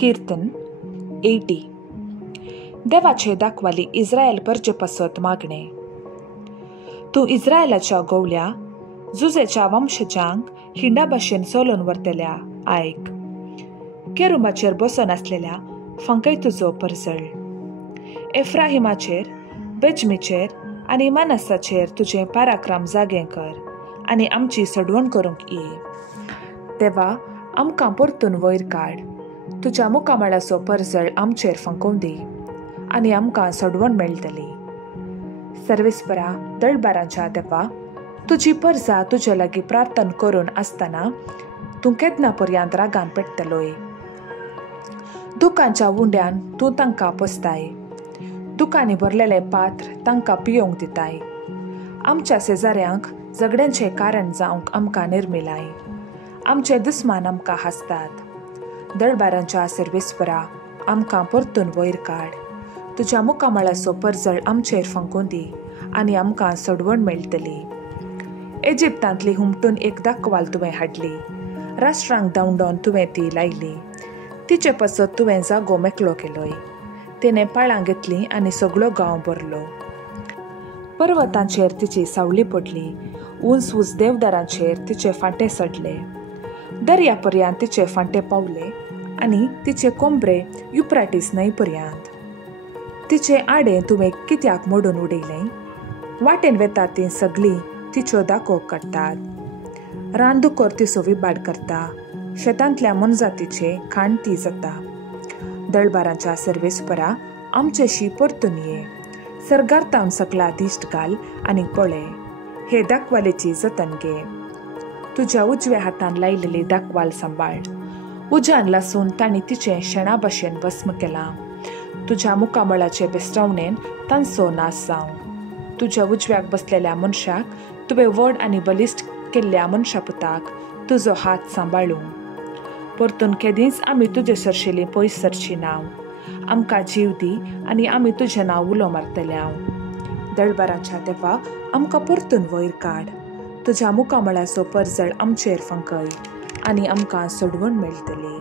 कीर्तन 80. देवाचे दाखवाली इस्रायल परचे पसत मागणे. तूं इस्रायलाच्या गोवल्या जुजेच्या वंशजांक हिंडा भाशेन चलोवन व्हरतल्या आयक. केरुबाचेर बसून आसलेल्या फंकय तुजो परजळ. एफ्राहिमाचेर, बेजमीचेर आनी मानसाचेर तुजें पराक्रम जागे कर आनी आमची सडवण करूंक ये. देवा, आमकां परतून वयर काड. तुज्या मुखामळाचो परजळ आमचेर फंकोवन दी आनी आमकां सडवण मेळटली. सर्वेस्परा दळबारांच्या देवा, तुजी परजा तुजे लागीं प्रार्थना करून आसतना तूं केदना पर्यंत रागान पेट्टलोय. दुखांच्या उंड्यान तूं तांकां पोसताय. दुखांनी भरलेलें पात्र तांकां पियोंक दिताय. आमच्या शेजाऱ्यांक झगड्यांचें कारण जावंक आमकां निर्मिलाय. आमचे दुस्मान आमकां हासतात. दळबारांच्या सर्वेस्परा आमकां परतून वयर काड. तुज्या मुखामळाचो परजळ आमचेर फंकोवन दी आनी आमकां सडवण मेळटली. इजिप्तांतली हुमटून एक दाखवाल तुवें हाडली. राष्ट्रांक दावंडोन तुवें ती लायली. तिचे पसत तुवें जागो मेकळो केलोय. तिणें पाळां घेतलीं आनी सगळो गांव भरलो. पर्वतांचेर तिची सावळी पडली. उंच उंच देवदारांचेर तिचे फांटे सडले. दर्या पर्यंत तिचे फांटे पावले आनी तिचे कोंबरे युफ्राटीस न्हंय पर्यंत. तिचे आडे तुवें कित्याक मोडून उडयलें? वाटेन वेता तीं सगळीं तिच्यो दाखो काडटात. रानदुकर तिचो विबाड करता. शेतांतल्या मनजातीचे खाण ती जाता. दळबारांच्या सर्वेस्परा आमचेशी परतून ये. सर्गार्तावन सकला दिश्ट घाल आनी कळे. हे दाखवालेची जतन घे. तुज्या उजव्या हातान लायलेली दाखवाल सांबाळ. उज्यान लासून तांणी तिचें शेणा भाशेन भस्म केलां. तुज्या मुखामळाचे बेस्टावणेन तांचो नाश जावं. तुज्या उजव्याक बसलेल्या मनशाक तुवें व्हड आनी बलिश्ट केल्ल्या मनशा पुताक तुजो हात सांबाळूं. परतून केदींच आमी तुजे सरशिलीं पयस सरची नाव. आमकां जीव दी आनी आमी तुजें नांव उलो मारतल्या. दळबारांच्या देवा, आमकां परतून वयर काड. तुज्या मुखामळाचो परजळ आमचेर फंकय आनी आमकां सडवण मेळटली.